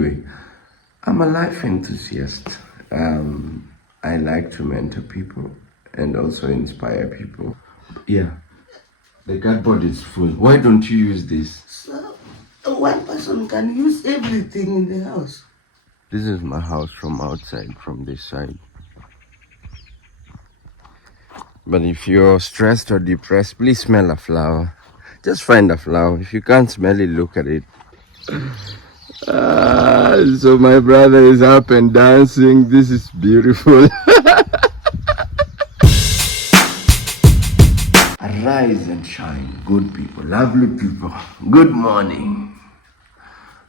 Anyway, I'm a life enthusiast. I like to mentor people and also inspire people. Yeah, the cardboard is full. Why don't you use this? So, one person can use everything in the house. This is my house from outside, from this side. But if you're stressed or depressed, please smell a flower. Just find a flower. If you can't smell it, look at it. So my brother is up and dancing. This is beautiful. Arise and shine, good people, lovely people. Good morning.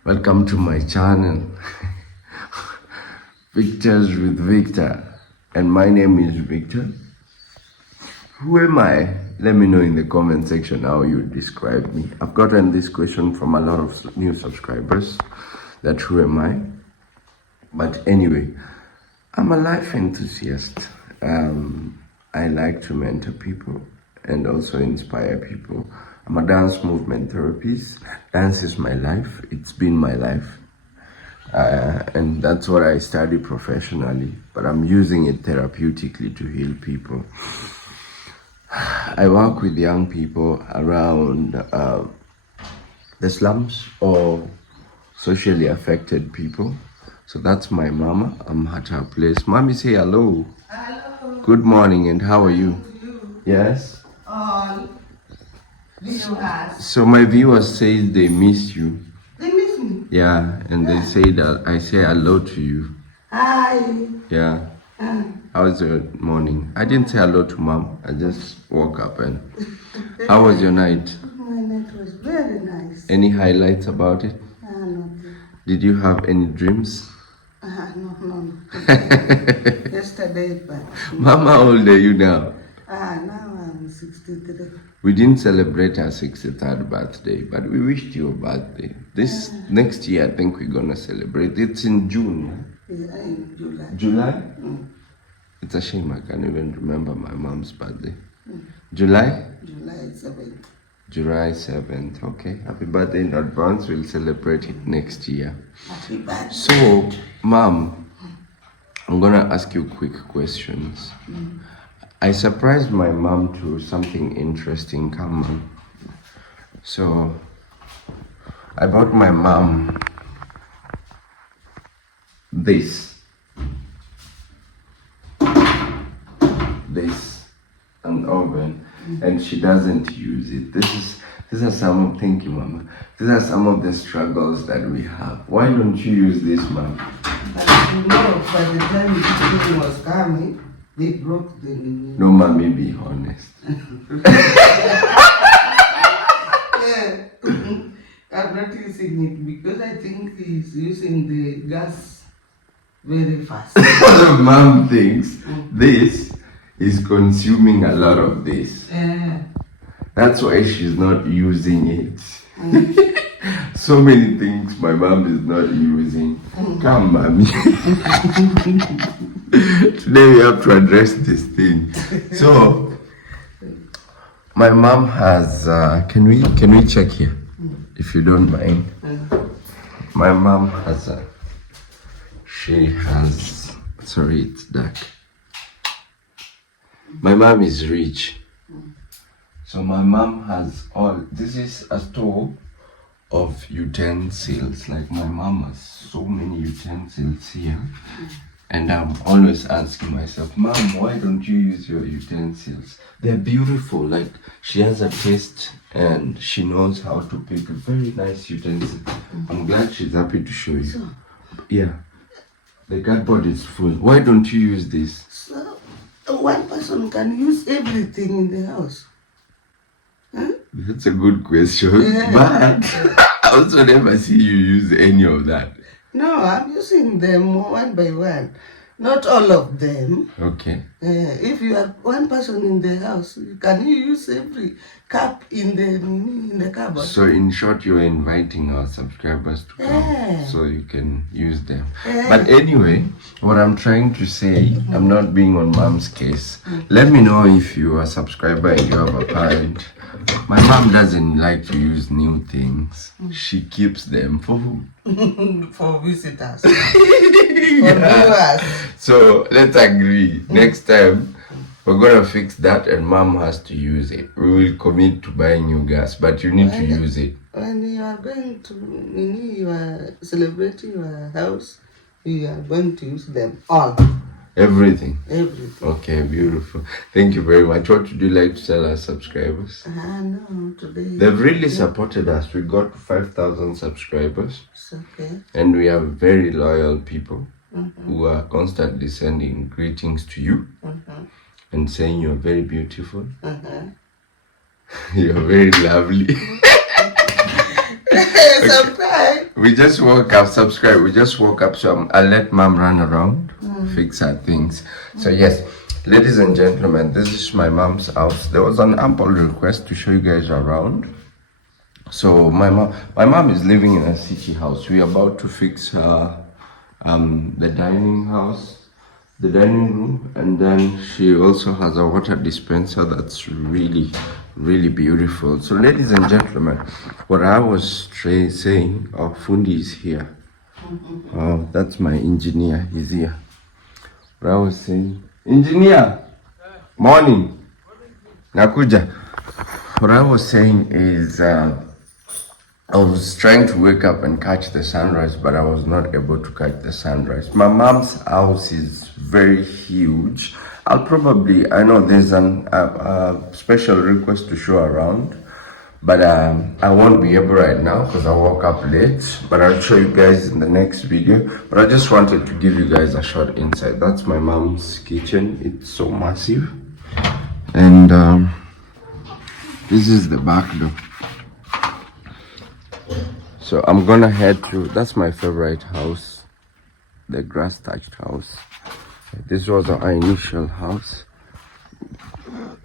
Welcome to my channel, Pictures with Victor. And my name is Victor. Who am I? Let me know in the comment section how you describe me. I've gotten this question from a lot of new subscribers, that who am I? But anyway, I'm a life enthusiast. I like to mentor people and also inspire people. I'm a dance movement therapist. Dance is my life. It's been my life. And that's what I study professionally, but I'm using it therapeutically to heal people. I work with young people around the slums or socially affected people. So that's my mama. I'm at her place. Mommy, say hello. Hello. Good morning, and how are you? You. Yes? All viewers. So my viewers say they miss you. They miss me. Yeah, and they say that I say hello to you. Hi. Yeah. How was your morning? I didn't say hello to mom. I just woke up and... How was your night? My night was very nice. Any highlights about it? Nothing. Did you have any dreams? No. Yesterday, but... Mama, how old are you now? Now I'm 63. We didn't celebrate her 63rd birthday, but we wished you a birthday. This next year, I think we're gonna celebrate. It's in June. Yeah, in July. July? It's a shame I can't even remember my mom's birthday. July? July 7th. July 7th. Okay. Happy birthday in advance. We'll celebrate it next year. Happy birthday. So, Mom, I'm gonna ask you quick questions. I surprised my mom to something interesting. Come on. So, I bought my mom this, an oven, and she doesn't use it. These are some of, thank you, Mama. These are some of the struggles that we have. Why don't you use this, Mom? But you know, by the time the children was coming, they broke the... No, Mommy, be honest. Yeah. I'm not using it because I think he's using the gas very fast. Mom thinks this is consuming a lot of this. Yeah. That's why she's not using it. So many things my mom is not using. Come, Mommy. Today we have to address this thing. So, my mom has. Can we check here, if you don't mind? My mom has a. She has. Sorry, it's dark. My mom is rich. So my mom has all. This is a store of utensils. Like my mom has so many utensils here. And I'm always asking myself, Mom, why don't you use your utensils? They're beautiful. Like, she has a taste and she knows how to pick a very nice utensil. I'm glad she's happy to show you. Yeah. The cardboard is full. Why don't you use this? So, one person can use everything in the house. Huh? That's a good question. Yeah. But I also never see you use any of that. No, I'm using them one by one. Not all of them. Okay. If you are one person in the house, can you use every cup in the cupboard? So in short, you're inviting our subscribers to come Yeah. so you can use them. Yeah. But anyway, what I'm trying to say, I'm not being on Mom's case. Let me know if you are a subscriber and you have a parent My mom doesn't like to use new things. She keeps them for who? For visitors. For viewers. So let's agree. Next time we're gonna fix that and mom has to use it. We will commit to buying new gas, but you need to use it. When you are going to, you are celebrating your house, you are going to use them all. Everything. Everything. Okay, beautiful. Thank you very much. What would you like to tell our subscribers? No, today. They've really supported us. We got 5,000 subscribers. It's okay. And we have very loyal people who are constantly sending greetings to you and saying you're very beautiful. You're very lovely. Subscribe. We just woke up, subscribe. We just woke up, so I'll let mom run around, fix her things. So yes, ladies and gentlemen, this is my mom's house. There was an ample request to show you guys around. So my mom is living in a city house. We're about to fix her the dining room, and then she also has a water dispenser that's really beautiful. So ladies and gentlemen, what I was saying, Fundi is here. Oh, that's my engineer, he's here. What I was saying, engineer, morning, nakuja. What I was saying is I was trying to wake up and catch the sunrise, but I was not able to catch the sunrise. My mom's house is very huge. I know there's a special request to show around, but I won't be able right now because I woke up late, but I'll show you guys in the next video. But I just wanted to give you guys a short insight. That's my mom's kitchen. It's so massive. And this is the back door. So I'm gonna head to, that's my favorite house, the grass thatched house. This was our initial house.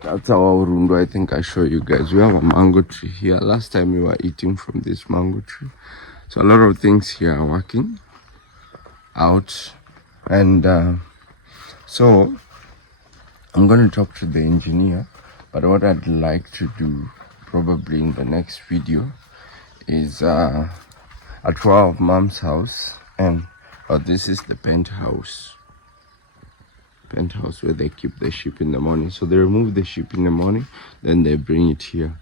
That's our room. I think I show you guys. We have a mango tree here. Last time we were eating from this mango tree. So a lot of things here are working out. And so I'm gonna talk to the engineer, but what I'd like to do probably in the next video is a tour of mom's house, and this is the penthouse where they keep the sheep in the morning. So they remove the sheep in the morning, then they bring it here.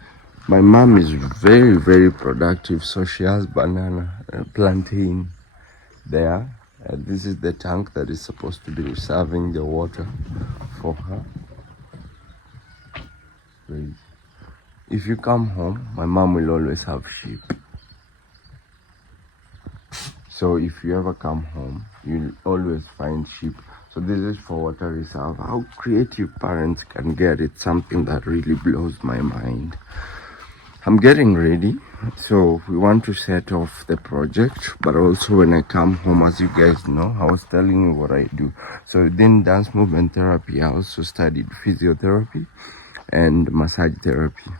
My mom is very productive, so she has banana plantain there. This is the tank that is supposed to be serving the water for her. If you come home, my mom will always have sheep. So if you ever come home, you'll always find sheep. So this is for water reserve. How creative parents can get, it's something that really blows my mind. I'm getting ready. So we want to set off the project, but also when I come home, as you guys know, I was telling you what I do. So within dance movement therapy, I also studied physiotherapy and massage therapy.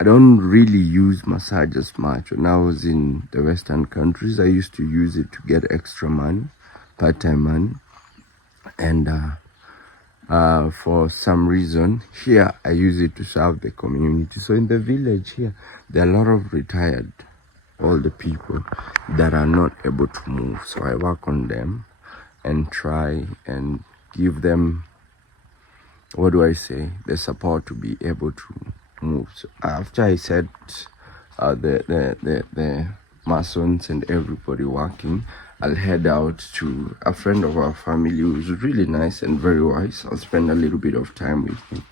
I don't really use massage as much. When I was in the Western countries, I used to use it to get extra money, part-time money. And for some reason, here I use it to serve the community. So in the village here, there are a lot of retired older people that are not able to move. So I work on them and try and give them, the support to be able to move. So after I set the masons and everybody working, I'll head out to a friend of our family who's really nice and very wise. I'll spend a little bit of time with him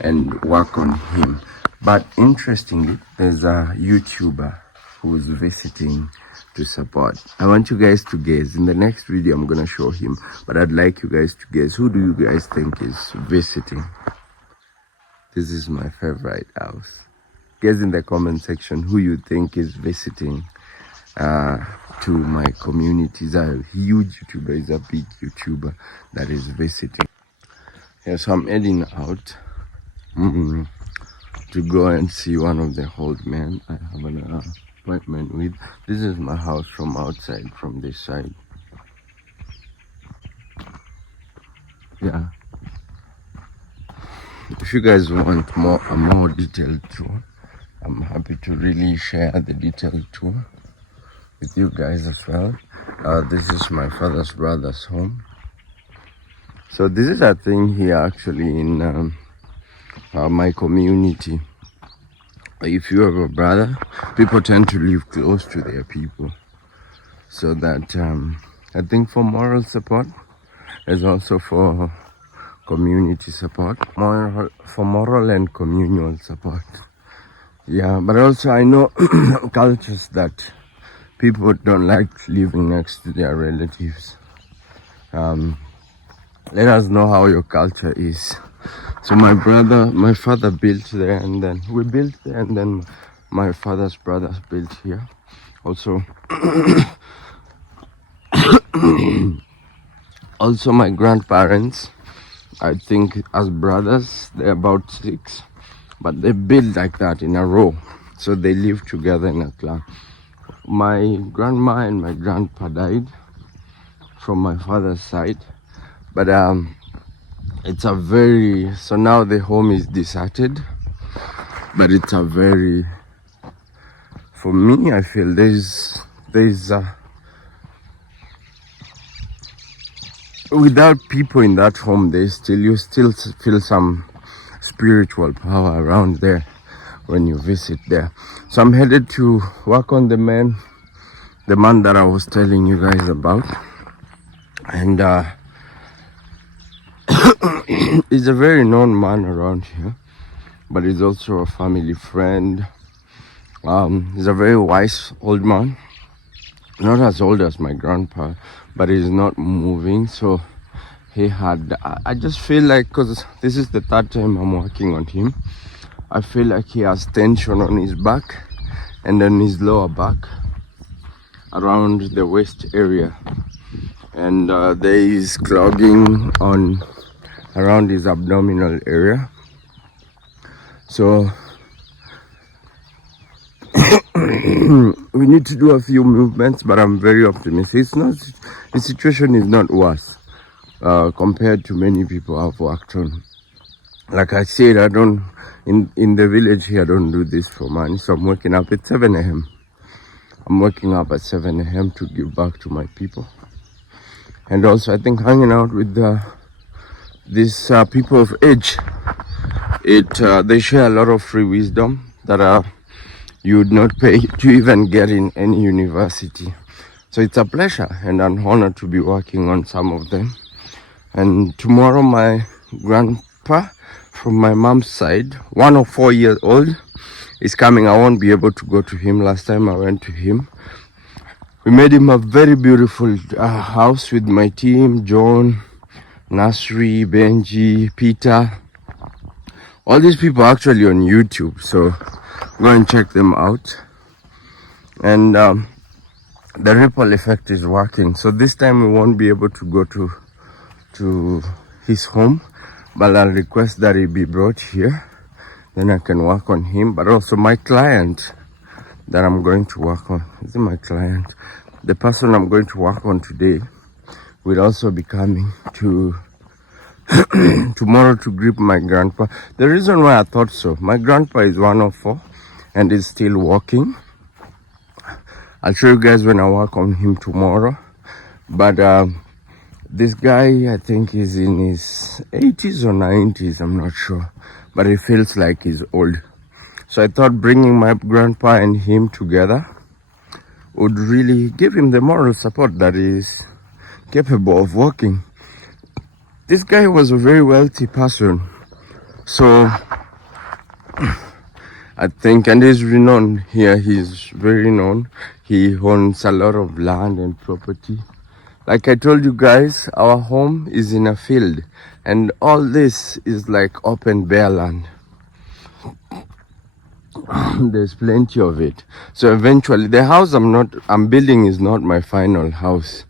and work on him. But interestingly, there's a YouTuber who's visiting to support. I want you guys to guess. In the next video, I'm gonna show him, but I'd like you guys to guess. Who do you guys think is visiting? This is my favorite house. Guess in the comment section who you think is visiting to my community. He's a huge YouTuber, he's a big YouTuber that is visiting. Yeah, so I'm heading out to go and see one of the old men I have an appointment with. This is my house from outside, from this side. Yeah. if you guys want a more detailed tour, I'm happy to really share the detailed tour with you guys as well. This is my father's brother's home. So this is a thing here actually in my community. If you have a brother, people tend to live close to their people, so that I think for moral support, as also for community support, for moral and communal support. Yeah, but also I know cultures that people don't like living next to their relatives. Let us know how your culture is. So my father built there, and then we built there, and then my father's brothers built here. Also, also my grandparents, I think as brothers, they're about 6, but they built like that in a row. So they live together in a clan. My grandma and my grandpa died from my father's side, but it's a very, so now the home is deserted, but it's a very, for me, I feel there's without people in that home, you still feel some spiritual power around there when you visit there. So I'm headed to work on the man that I was telling you guys about, and he's a very known man around here, but he's also a family friend. He's a very wise old man, not as old as my grandpa, but he's not moving. So I just feel like, because this is the 3rd time I'm working on him, I feel like he has tension on his back and then his lower back around the waist area, and there is clogging on around his abdominal area. So we need to do a few movements, but I'm very optimistic. The situation is not worse compared to many people I've worked on. Like I said, I don't, in the village here, I don't do this for money. So I'm waking up at 7 a.m. I'm waking up at 7 a.m. to give back to my people. And also I think hanging out with these people of age, they share a lot of free wisdom that you would not pay to even get in any university. So it's a pleasure and an honor to be working on some of them. And tomorrow my grandpa from my mom's side, 104 years old, is coming. I won't be able to go to him. Last time I went to him, we made him a very beautiful house with my team, John, Nasri, Benji, Peter. All these people are actually on YouTube, so go and check them out. And the ripple effect is working. So this time we won't be able to go to his home, but I'll request that he be brought here. Then I can work on him. But also my client that I'm going to work on, this is my client. The person I'm going to work on today will also be coming to tomorrow to greet my grandpa. The reason why I thought so, my grandpa is 104 and is still walking. I'll show you guys when I work on him tomorrow. But this guy, I think, is in his 80s or 90s, I'm not sure, but he feels like he's old. So I thought bringing my grandpa and him together would really give him the moral support that he is capable of walking. This guy was a very wealthy person, so I think, and he's renowned here. He's very known. He owns a lot of land and property. Like I told you guys, our home is in a field, and all this is like open bare land. There's plenty of it. So eventually, the house I'm building is not my final house.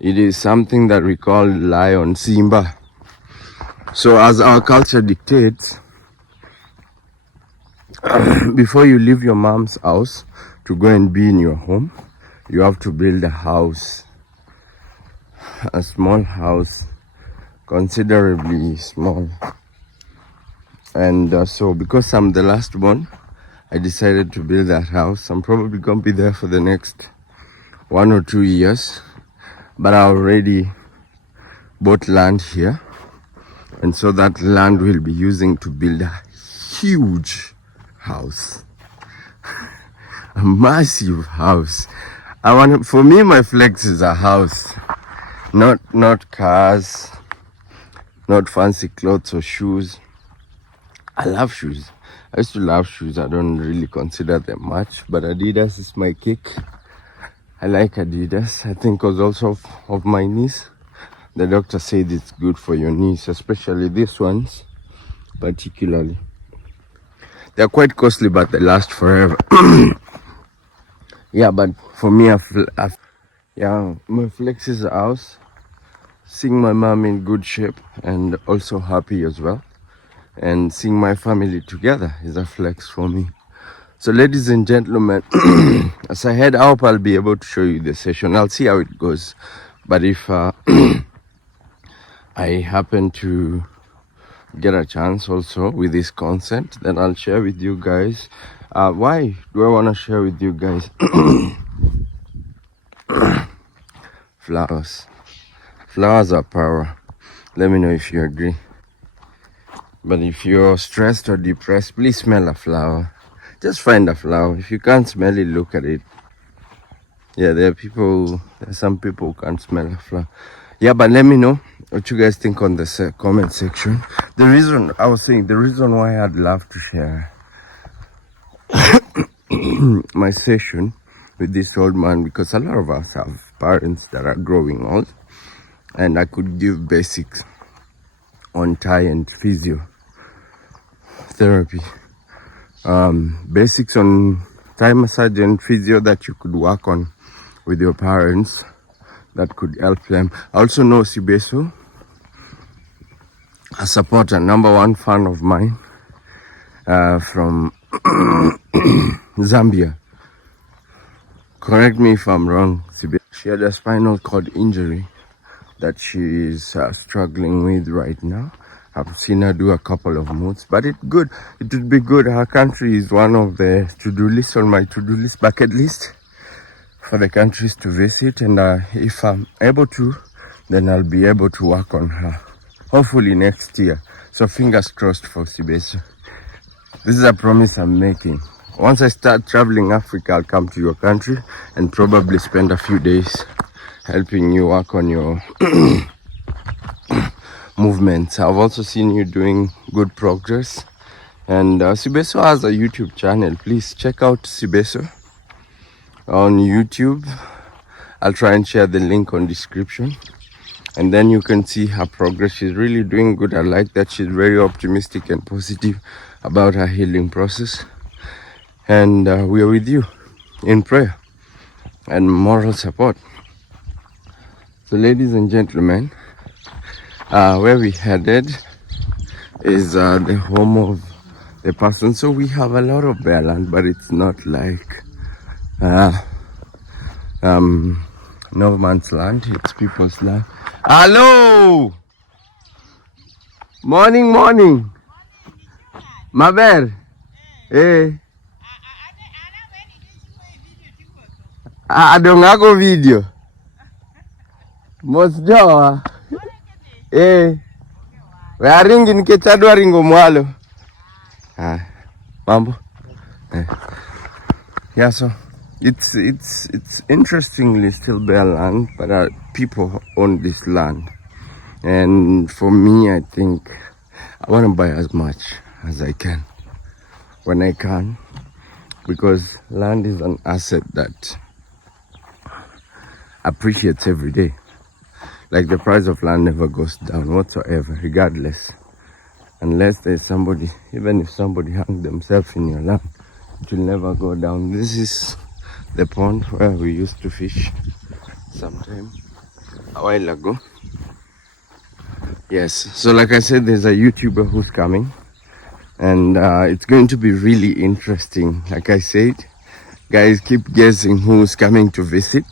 It is something that we call Lion Simba. So as our culture dictates, before you leave your mom's house to go and be in your home, you have to build a house, a small house, considerably small. And so because I'm the last one, I decided to build that house. I'm probably going to be there for the next 1 or 2 years. But I already bought land here. And so that land will be using to build a huge house. A massive house. For me, my flex is a house. Not cars, not fancy clothes or shoes. I love shoes. I used to love shoes. I don't really consider them much, but Adidas is my kick. I like Adidas. I think because also of my knees. The doctor said it's good for your knees, especially these ones, particularly. They're quite costly, but they last forever. Yeah, but for me, my flex is a house. Seeing my mom in good shape and also happy as well. And seeing my family together is a flex for me. So ladies and gentlemen, as I head up, I'll be able to show you the session. I'll see how it goes. But if I happen to get a chance also with this consent, then I'll share with you guys. Why do I want to share with you guys? Flowers. Flowers are power. Let me know if you agree. But if you're stressed or depressed, please smell a flower. Just find a flower. If you can't smell it, look at it. Yeah, there's some people who can't smell a flower. Yeah, but let me know what you guys think on the comment section. The reason why I'd love to share my session with this old man, because a lot of us have parents that are growing old, and I could give basics on Thai and physiotherapy. Basics on Thai massage and physio that you could work on with your parents that could help them. I also know Sibeso, a supporter, #1 fan of mine from Zambia. Correct me if I'm wrong, Sibeso. She had a spinal cord injury that she is struggling with right now. I've seen her do a couple of moves, but it would be good. Her country is one of the to-do lists on my to-do list, bucket list, for the countries to visit. And if I'm able to, then I'll be able to work on her, hopefully next year. So fingers crossed for Sibeso. This is a promise I'm making. Once I start traveling Africa, I'll come to your country and probably spend a few days helping you work on your movements. I've also seen you doing good progress. And Sibeso has a YouTube channel. Please check out Sibeso on YouTube. I'll try and share the link on description. And then you can see her progress. She's really doing good. I like that she's very optimistic and positive about her healing process. And we are with you in prayer and moral support. So ladies and gentlemen, where we headed is the home of the person. So we have a lot of bare land, but it's not like no man's land. It's people's land. Hello! Morning. Maber? Eh. Adongago video. Mosjoa. Eh. We are ringing Ketadwa ringo mwalo. Mambo. Yeah, so it's interestingly still bare land, but people own this land. And for me, I think I want to buy as much as I can when I can, because land is an asset that appreciates every day. Like the price of land never goes down whatsoever, regardless. Unless there's somebody, even if somebody hung themselves in your land, it will never go down. This is the pond where we used to fish sometime a while ago. Yes, so like I said, there's a YouTuber who's coming, and it's going to be really interesting. Like I said, guys, keep guessing who's coming to visit.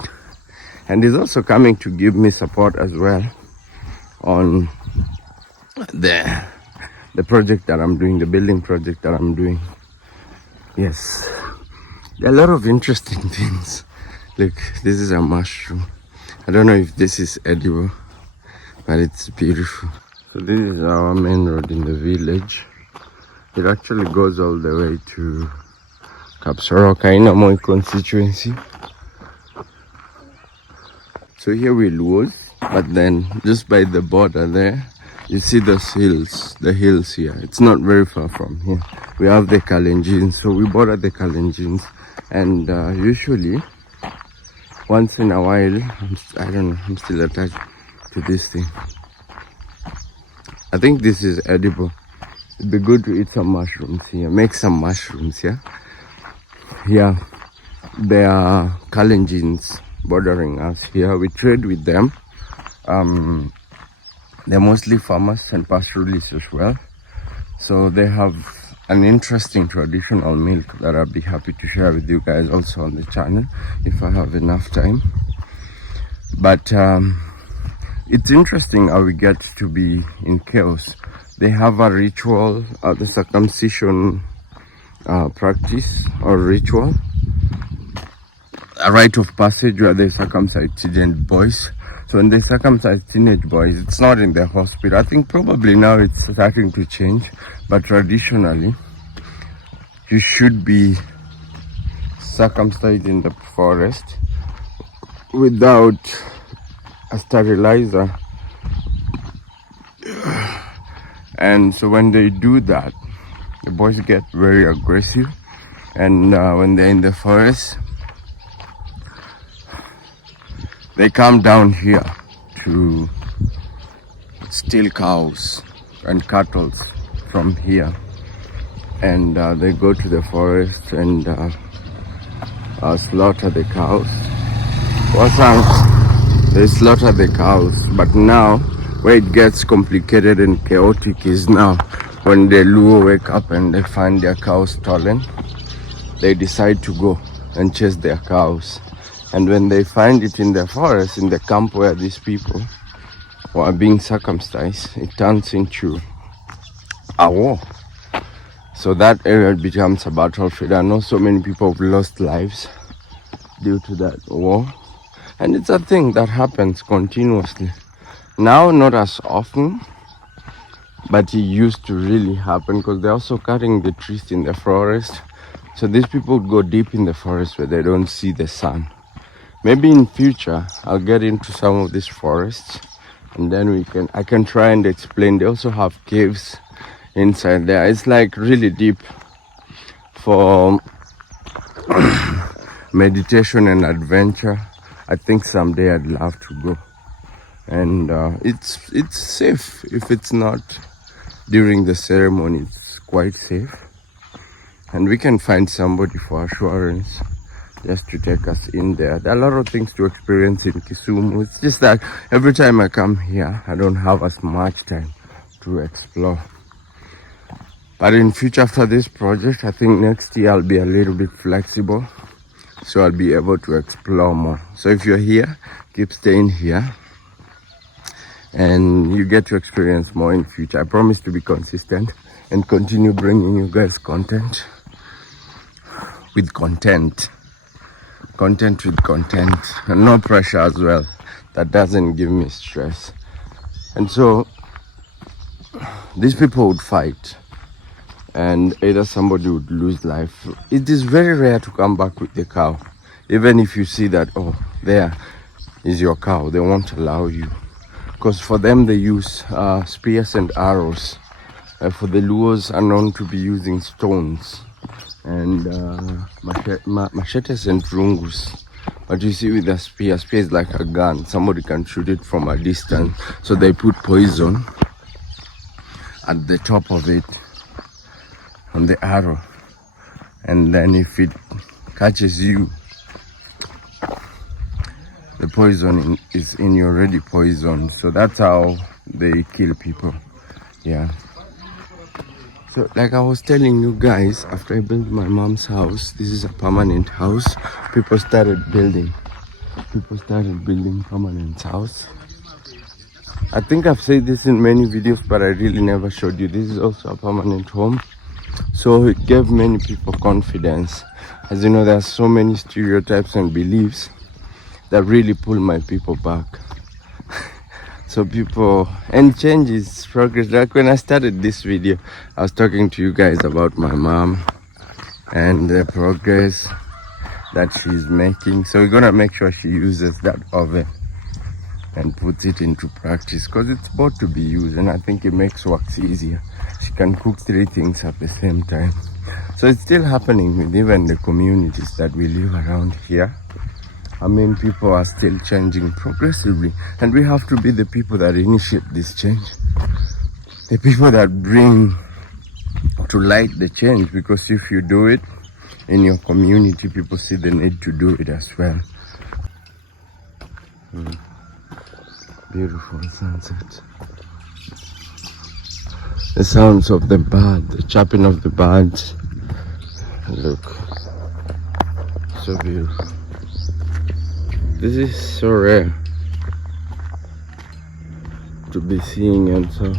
And he's also coming to give me support as well on the the project that I'm doing, the building project that I'm doing. Yes, there are a lot of interesting things. Look, this is a mushroom. I don't know if this is edible, but it's beautiful. So this is our main road in the village. It actually goes all the way to Kapsoroka in Moi constituency. So here we lose, but then just by the border there, you see those hills, the hills here. It's not very far from here. We have the Kalenjins, so we border the Kalenjins, and usually, once in a while, I don't know, I'm still attached to this thing. I think this is edible. It'd be good to eat some mushrooms here. Make some mushrooms, yeah? Yeah, there are Kalenjins bordering us here. We trade with them. They're mostly farmers and pastoralists as well. So they have an interesting traditional milk that I'll be happy to share with you guys also on the channel if I have enough time. But it's interesting how we get to be in chaos. They have a ritual, the circumcision practice or ritual, a rite of passage where they circumcise teenage boys. So when they circumcise teenage boys, it's not in the hospital. I think probably now it's starting to change, but traditionally, you should be circumcised in the forest without a sterilizer. And so when they do that, the boys get very aggressive, and when they're in the forest, they come down here to steal cows and cattle from here, and they go to the forest and slaughter the cows. They slaughter the cows, but now where it gets complicated and chaotic is now when the Luo wake up and they find their cows stolen, they decide to go and chase their cows. And when they find it in the forest, in the camp where these people were being circumcised, it turns into a war. So that area becomes a battlefield. I know so many people have lost lives due to that war. And it's a thing that happens continuously. Now, not as often, but it used to really happen because they're also cutting the trees in the forest. So these people go deep in the forest where they don't see the sun. Maybe in future, I'll get into some of these forests and then I can try and explain. They also have caves inside there. It's like really deep for meditation and adventure. I think someday I'd love to go. And it's safe. If it's not during the ceremony, it's quite safe. And we can find somebody for assurance just to take us in there. There are a lot of things to experience in Kisumu. It's just that every time I come here, I don't have as much time to explore. But in future, after this project, I think next year I'll be a little bit flexible, so I'll be able to explore more. So if you're here, keep staying here and you get to experience more in future. I promise to be consistent and continue bringing you guys content with content with content, and no pressure as well. That doesn't give me stress. And so these people would fight, and either somebody would lose life. It is very rare to come back with the cow. Even if you see that, oh, there is your cow, they won't allow you, because for them they use spears and arrows. For the Luos are known to be using stones and machetes and rungus. But you see, with a spear is like a gun. Somebody can shoot it from a distance. So they put poison at the top of it on the arrow, and then if it catches you, the poison is in you already poisoned. So that's how they kill people. Yeah. So like I was telling you guys, after I built my mom's house, this is a permanent house. People started building permanent house. I think I've said this in many videos, but I really never showed you. This is also a permanent home. So it gave many people confidence. As you know, there are so many stereotypes and beliefs that really pull my people back. So people, and change is progress. Like when I started this video, I was talking to you guys about my mom and the progress that she's making. So we're gonna make sure she uses that oven and puts it into practice, because it's about to be used, and I think it makes works easier. She can cook 3 things at the same time. So it's still happening with even the communities that we live around here. I mean, people are still changing progressively, and we have to be the people that initiate this change, the people that bring to light the change, because if you do it in your community, people see the need to do it as well. Beautiful sunset. The sounds of the bird, the chirping of the birds. Look, so beautiful. This is so rare to be seeing, and so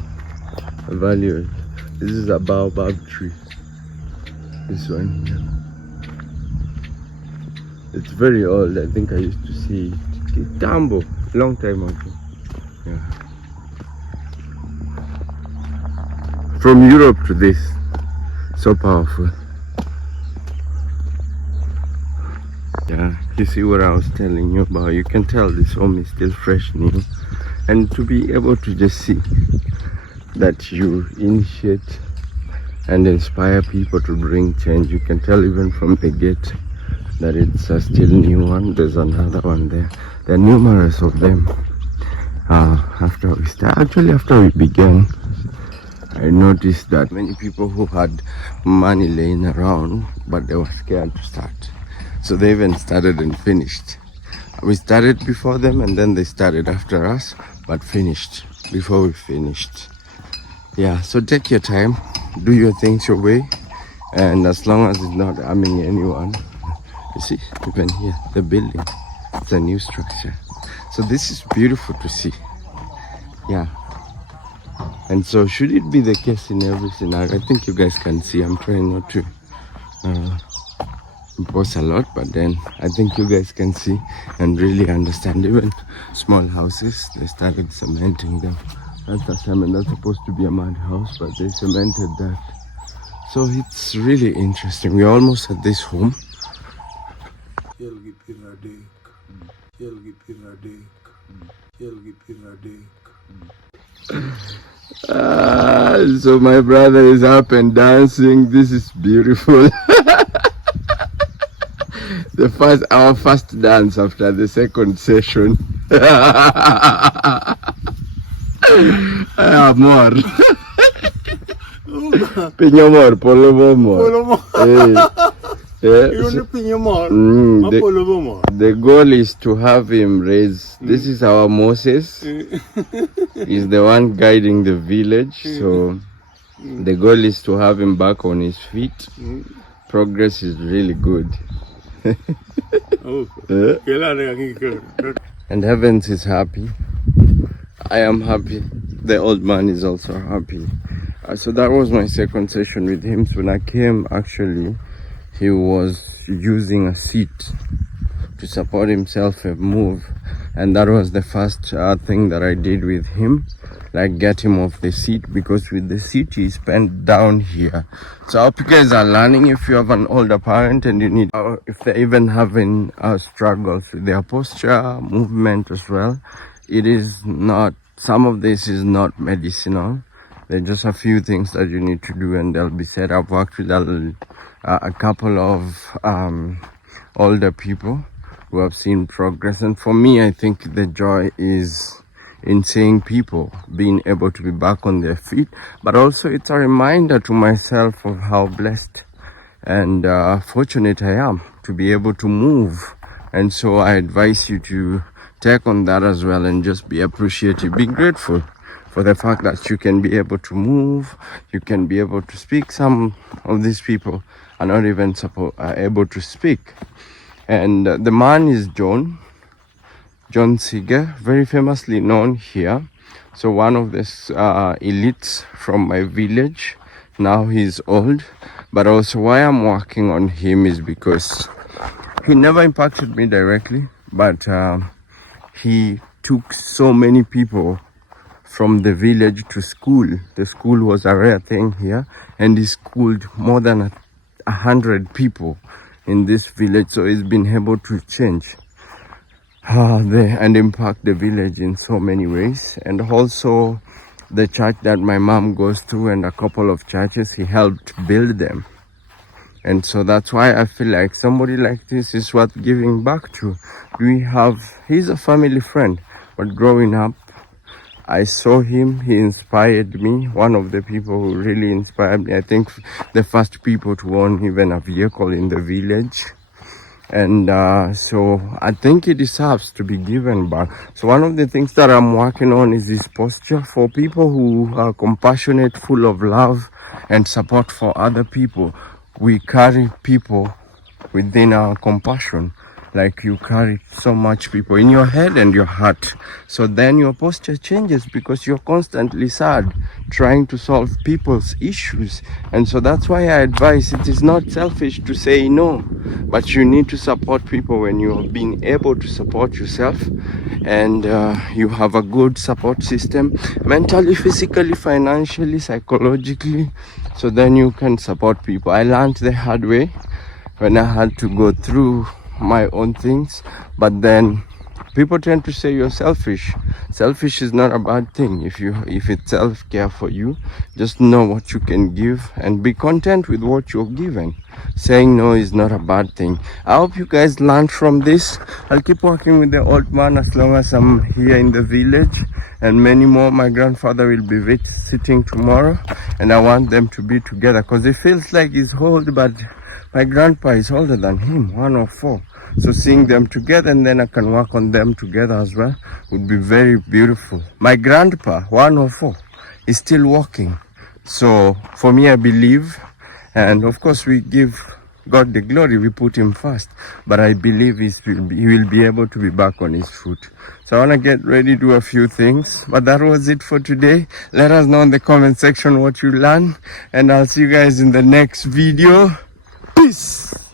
I value it. This is a baobab tree. This one here. It's very old. I think I used to see it. It's Tambo, long time ago. Yeah. From Europe to this, so powerful. Yeah, you see what I was telling you about. You can tell this home is still fresh, new, and to be able to just see that you initiate and inspire people to bring change. You can tell even from the gate that it's a still new one. There's another one there. There are numerous of them. After we began, I noticed that many people who had money laying around, but they were scared to start. So they even started and finished. We started before them, and then they started after us, but finished before we finished. Yeah, so take your time, do your things your way, and as long as it's not harming anyone. You see, even here, the building, it's a new structure. So this is beautiful to see. Yeah. And so should it be the case in every scenario? I think you guys can see I'm trying not to post a lot, but then I think you guys can see and really understand. Even small houses, they started cementing them. That's a cement, that's supposed to be a mud house, but they cemented that. So it's really interesting. We're almost at this home. So my brother is up and dancing. This is beautiful. Our first dance after the second session. Amor. Pinyamor, polo amor. The goal is to have him raise. This is our Moses. He's the one guiding the village. So the goal is to have him back on his feet. Progress is really good. And Heavens is happy. I am happy. The old man is also happy. So that was my second session with him. So when I came, actually, he was using a seat to support himself and move, and that was the first thing that I did with him, like get him off the seat, because with the seat he's bent down here. So I hope you guys are learning. If you have an older parent and you need, if they're even having struggles with their posture, movement as well, it is not, some of this is not medicinal. There are just a few things that you need to do and they'll be set. I've worked with a couple of older people who have seen progress, and for me, I think the joy is in seeing people being able to be back on their feet, but also it's a reminder to myself of how blessed and fortunate I am to be able to move. And so I advise you to take on that as well and just be appreciative, be grateful for the fact that you can be able to move, you can be able to speak. Some of these people are not even able to speak. And the man is John. John Seeger, very famously known here. So one of the elites from my village. Now he's old, but also why I'm working on him is because he never impacted me directly, but he took so many people from the village to school. The school was a rare thing here, and he schooled more than 100 people in this village. So he's been able to change and impact the village in so many ways. And also the church that my mom goes to and a couple of churches, he helped build them. And so that's why I feel like somebody like this is worth giving back to. He's a family friend, but growing up, I saw him, he inspired me. One of the people who really inspired me, I think the first people to own even a vehicle in the village. And so I think it deserves to be given back. So one of the things that I'm working on is this posture for people who are compassionate, full of love and support for other people. We carry people within our compassion. Like you carry so much people in your head and your heart. So then your posture changes because you're constantly sad, trying to solve people's issues. And so that's why I advise it is not selfish to say no, but you need to support people when you have been able to support yourself and you have a good support system, mentally, physically, financially, psychologically. So then you can support people. I learned the hard way when I had to go through my own things, but then people tend to say you're selfish. Selfish is not a bad thing. If it's self-care for you, just know what you can give and be content with what you're given. Saying no is not a bad thing. I hope you guys learned from this. I'll keep working with the old man as long as I'm here in the village, and many more. My grandfather will be visiting tomorrow, and I want them to be together because it feels like he's old, but my grandpa is older than him, 104. So seeing them together and then I can work on them together as well would be very beautiful. My grandpa, 104, is still walking. So for me, I believe, and of course we give God the glory, we put him first. But I believe he will be able to be back on his foot. So I want to get ready to do a few things. But that was it for today. Let us know in the comment section what you learned. And I'll see you guys in the next video. Peace.